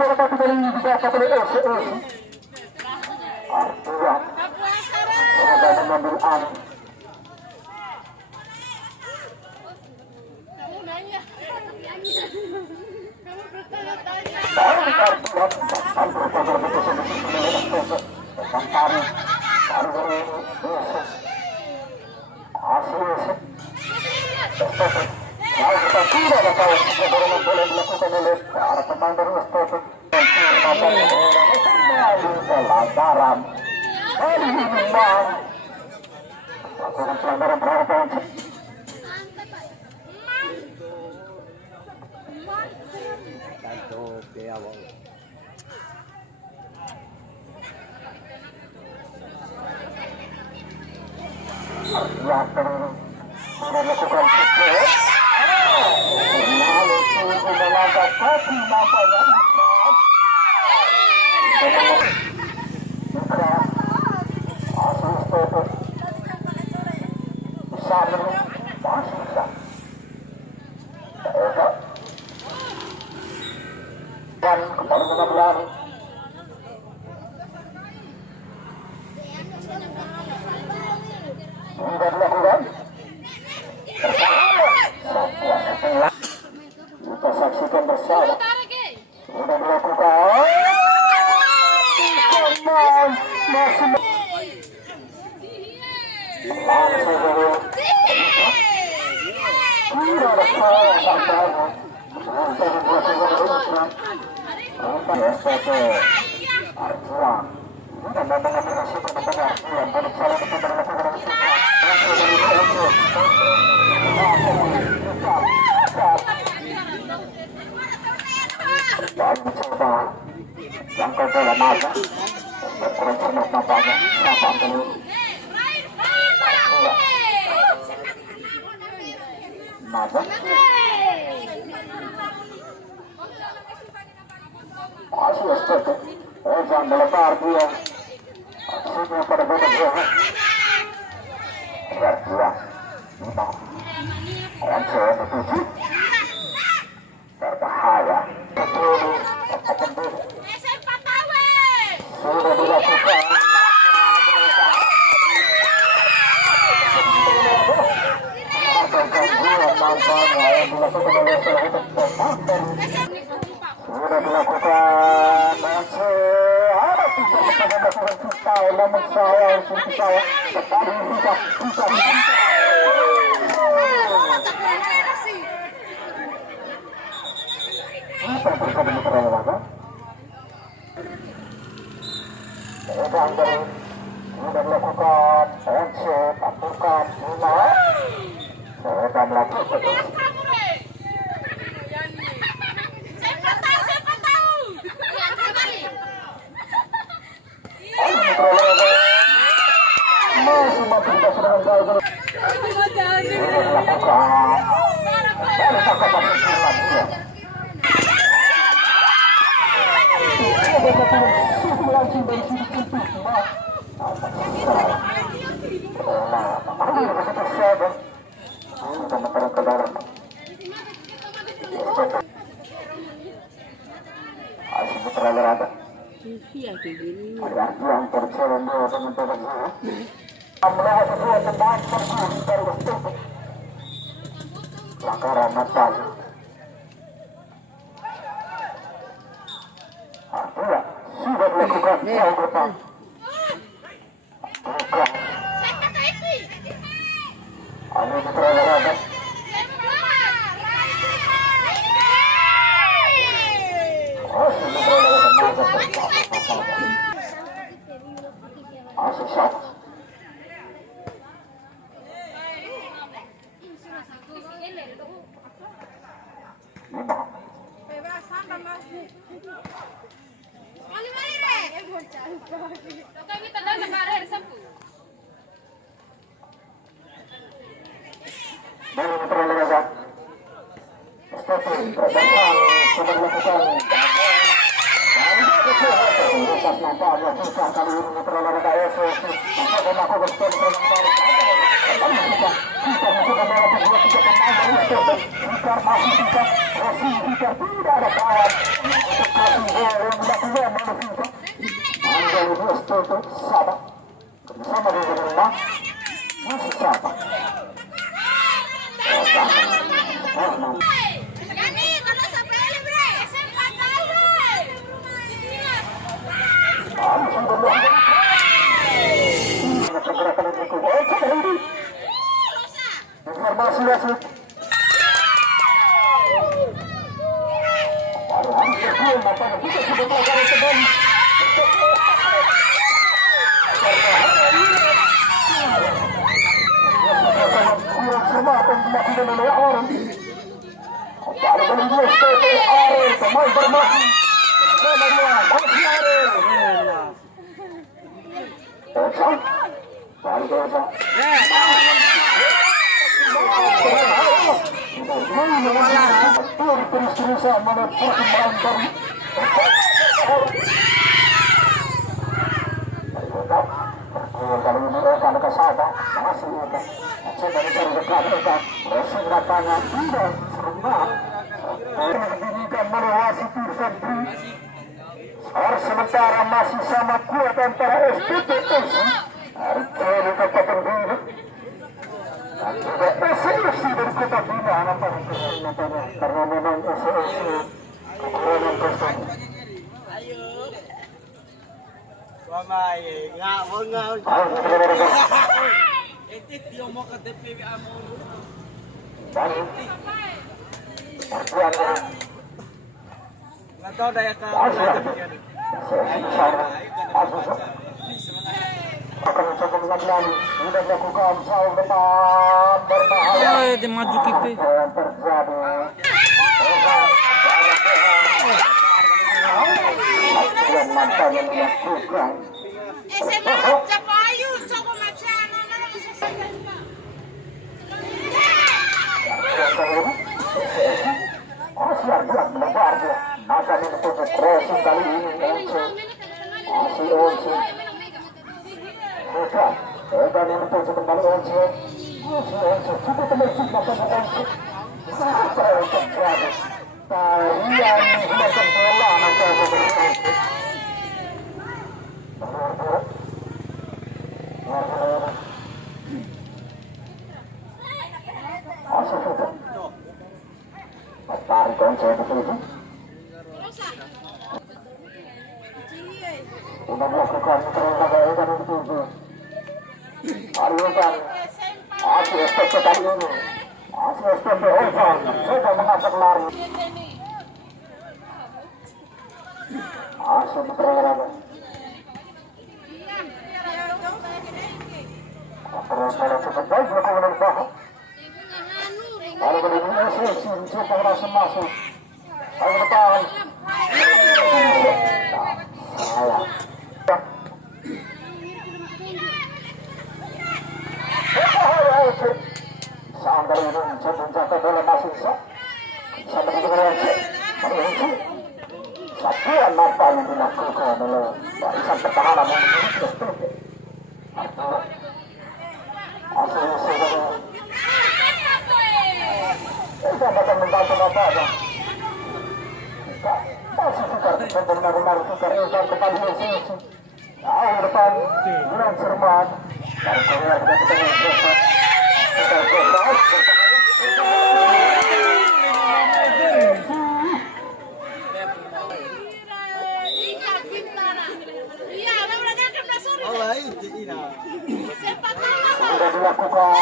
bola mati dari didapat oleh SES. Artuan sudah mengambil alih. Dan kembali mengambil sudah dilakukan. Kita saksikan bersama. Sudah dilakukan. Masih jangkau bola masa berkurang nampaknya masa masih seperti jangan melebar dia aksinya pada bola dia berdua 5 Once tujuh berbahaya betul sudah dilakukan atau gangguan nampaknya yang dilakukan oleh salah satu pemain sudah dilakukan ada namun saya kembali bisa apa yang terjadi di perairan sudah dilakukan Once pasukan 5 sudah melakukan masih mampu tidak sedang sudah dilakukan dari pakai langsung dari sudut pintu ke dalam asal terlalu ada yang tercerah dia dengan tercerah melihat sesuatu tentang pergi dari bentuk pelanggaran natal artinya sudah dilakukan jauh depan bukan ada di terlalu asal tidak ada kawan Informasi wasit. Terus-terusan mana perkembangan baru. Kalau ini kalau ke sana masih ada. Saya dari dekat proses lapangan tidak serempak. Didirikan melewati Santri. Sementara masih sama kuat antara SPTS. Artinya Kabupaten Bima. Dan juga SLC dari Kota Bima nampaknya karena memang SLC kekurangan kosong. Wamay, nga etik dia mau ke DPW amo. Nggak tahu daya ka. Akan mencoba mengambil sudah dilakukan jauh depan berbahaya. Dia maju kipe. Yang terjadi. Yang mantan yang dilakukan. Asyar dia melebar dia. Akan ditutup crossing kali ini. Masih Once. Bukan. Dan yang ditutup kembali Once. Once. Cukup temercik maksudnya Once. Apa yang terjadi? Tarian semacam bola nampaknya dari Once. Asal itu. Tarik Once betul itu. Sudah melakukan terlalu dan itu. Ariukan. Asal SPP kali ini. Asal SPP Ovan. Sudah mengajak lari. Asal terlalu. Terlalu cepat baik melakukan usaha. Kalau begini sih, coba langsung masuk. Ayo depan. Salah. Sampai ini mencapai bola masuk sah. Sampai itu berhasil. Satuan apa yang dilakukan oleh barisan pertahanan yang Kita akan membantu apa-apa. Masih tukar, benar-benar tukar Ilkan kepada Yesus. Awal depan, bulan cermat. Dari Korea kita ketemu Yesus. Kita Yesus. Sudah dilakukan.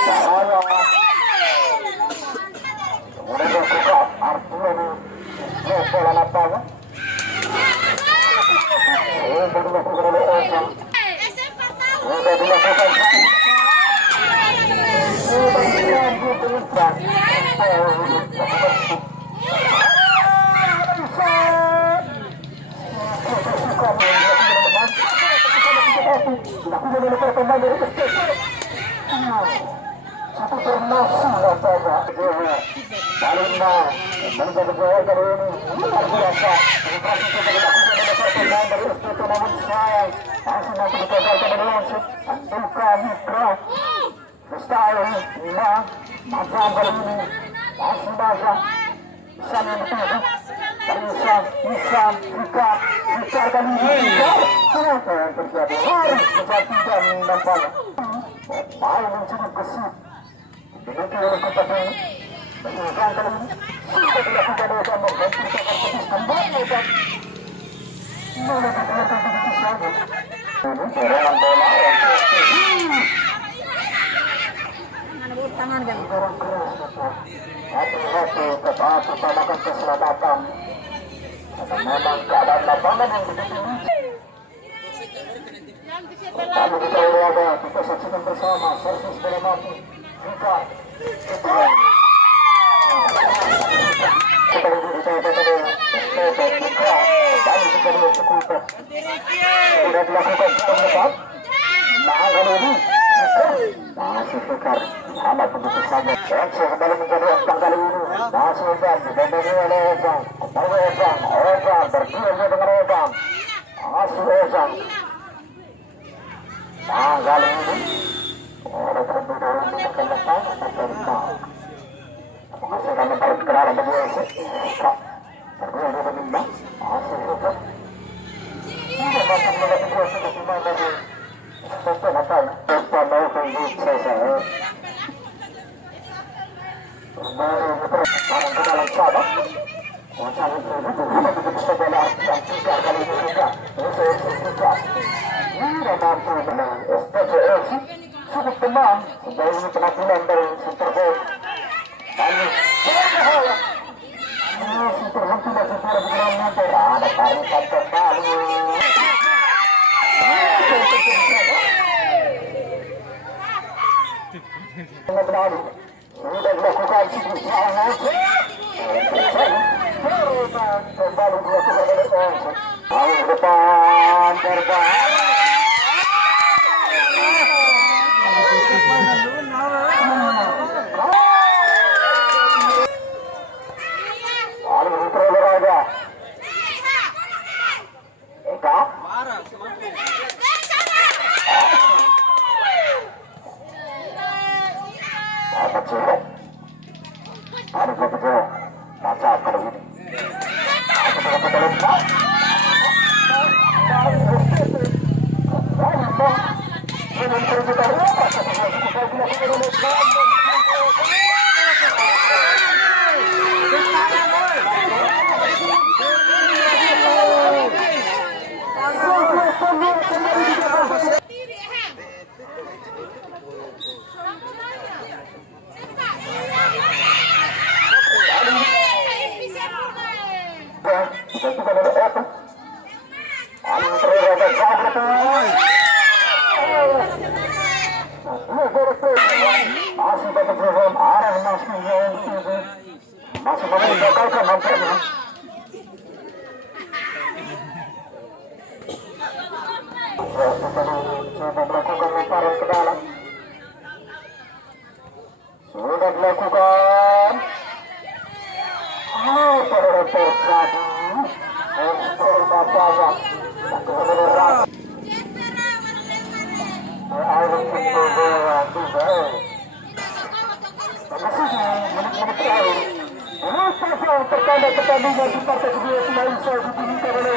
Saya. Kemudian dilakukan artinya di bola lapangan. Sudah dilakukan oleh Ovan. Sudah dilakukan. Sudah dilakukan. Dilakukan oleh pertemuan dari SPP. Satu termasuk saja. Balina menjadi juara kali ini luar biasa. Operasi itu dilakukan oleh pertemuan dari SPP namun sayang masih nanti digagalkan oleh Once. Duka Mitra Mustahil Ima Mazam kali ini masih basah bisa menentukan Isam, Fikar kali ini apa yang terjadi? Harus kebatilan nampaknya. Main yang cukup gesit. Dimiliki oleh kepada Isam kali ini sudah dilakukan oleh Gambang dan tidak terpetis kembali dan mulai dibiarkan begitu saja. Ini serangan bola yang tangan kan orang keras. Hati-hati tetap utamakan keselamatan. Karena memang keadaan lapangan yang begitu licin. Kami kita berada, kita saksikan bersama servis bola mati. Kita sudah dilakukan cukup tepat. Nah, kali ini masih Fikar amat begitu saja. Enzo kembali menjadi Ojang kali ini. Masih Ojang didampingi oleh Ojang. Kembali Ojang berduel dengan Ojang. Masih Ojang. Nah, kali ini oleh terlebih dahulu menekan lepas atau lepas. Masih kami tarik kendaraan bagi Ojang. Berduel dengan Bimba. Masih Ojang. Tidak makan melakukan dua sudah Bimba dari Betul betul. Betul mau tunggu saya. Baru barang ke dalam sabak. Macam itu begitu saja yang tiga kali ini juga. Tiga. Tidak mampu menang. SPPS cukup tenang. Sejauh ini penampilan dari Superboy. Lalu berbahaya. Superboy sudah sesuai dengan nanti. Ada tarikan kembali. Sudah dilakukan serangan kembali dilakukan oleh Onsen. Awal depan terbang. Lalu diperoleh Raja. Eka. Apa cewek? Ada satu cewek. Macam kali ini. Aku tidak betul lupa. Dengan perbuatan apa? Masih dapat program arah masih mengakalkan nampaknya. Sudah melakukan lemparan ke dalam. Sudah dilakukan. Terjadi. Masalah. Pertandingan di partai kedua Malaysia dibunyikan oleh